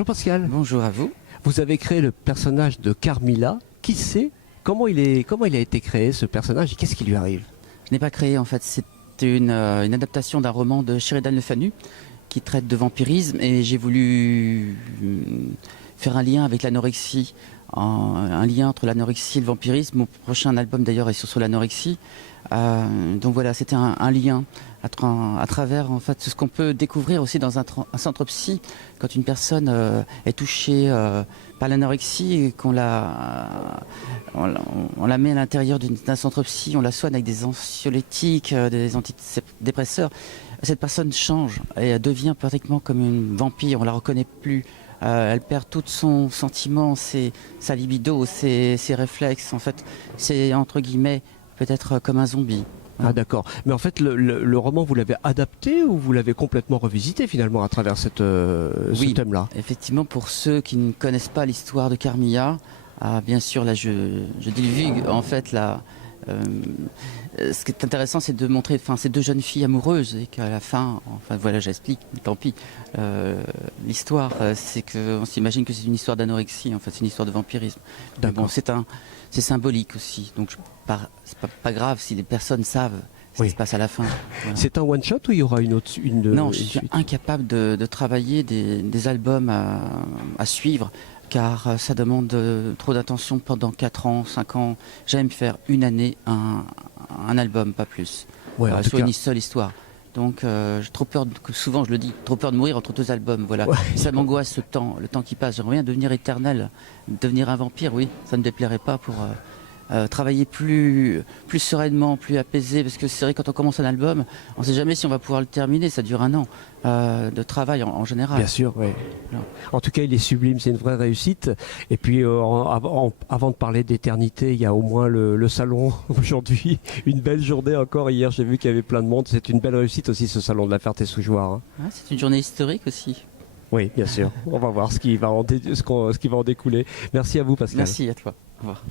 Bonjour Pascal. Bonjour à vous. Vous avez créé le personnage de Carmilla. Qui c'est? Comment il a été créé ce personnage et qu'est-ce qui lui arrive? Je n'ai pas créé en fait, c'est une adaptation d'un roman de Sheridan Le Fanu qui traite de vampirisme et j'ai voulu faire un lien avec l'anorexie, un lien entre l'anorexie et le vampirisme. Mon prochain album d'ailleurs est sur l'anorexie. Donc voilà, c'était un lien à travers en fait ce qu'on peut découvrir aussi dans un centre psy quand une personne est touchée par l'anorexie et qu'on on la met à l'intérieur d'un centre psy, on la soigne avec des anxiolytiques, des antidépresseurs. Cette personne change et elle devient pratiquement comme une vampire, on la reconnaît plus. Elle perd tout son sentiment, sa libido, ses réflexes. En fait, c'est entre guillemets peut-être comme un zombie. Ah d'accord. Mais en fait, le roman, vous l'avez adapté ou vous l'avez complètement revisité finalement à travers ce thème-là? Effectivement, pour ceux qui ne connaissent pas l'histoire de Carmilla, bien sûr, là je divulgue en fait ce qui est intéressant, c'est de montrer, ces deux jeunes filles amoureuses et qu'à la fin, enfin voilà, j'explique, tant pis. L'histoire, c'est qu'on s'imagine que c'est une histoire d'anorexie, en fait, c'est une histoire de vampirisme. Mais bon, c'est symbolique aussi, donc c'est pas grave si les personnes savent ce qui se passe à la fin. Voilà. C'est un one shot ou il y aura Non, je suis incapable de travailler des albums à suivre. Car ça demande trop d'attention pendant 4 ans, 5 ans. J'aime faire une année un album, pas plus, sur une seule histoire. Donc j'ai trop peur, souvent je le dis, trop peur de mourir entre 2 albums. Voilà. Ouais. Ça m'angoisse le temps qui passe. J'aimerais bien devenir éternel, devenir un vampire, oui, ça ne me déplairait pas pour travailler plus sereinement, plus apaisé. Parce que c'est vrai, quand on commence un album, on ne sait jamais si on va pouvoir le terminer, ça dure 1 an de travail en général. Bien sûr, oui. En tout cas, il est sublime, c'est une vraie réussite. Et puis, avant de parler d'éternité, il y a au moins le salon aujourd'hui. Une belle journée encore. Hier, j'ai vu qu'il y avait plein de monde. C'est une belle réussite aussi, ce salon de la Ferté-sous-Jouarre. Hein. Ah, c'est une journée historique aussi. Oui, bien sûr. On va voir ce qui va en découler. Merci à vous, Pascal. Merci à toi. Au revoir.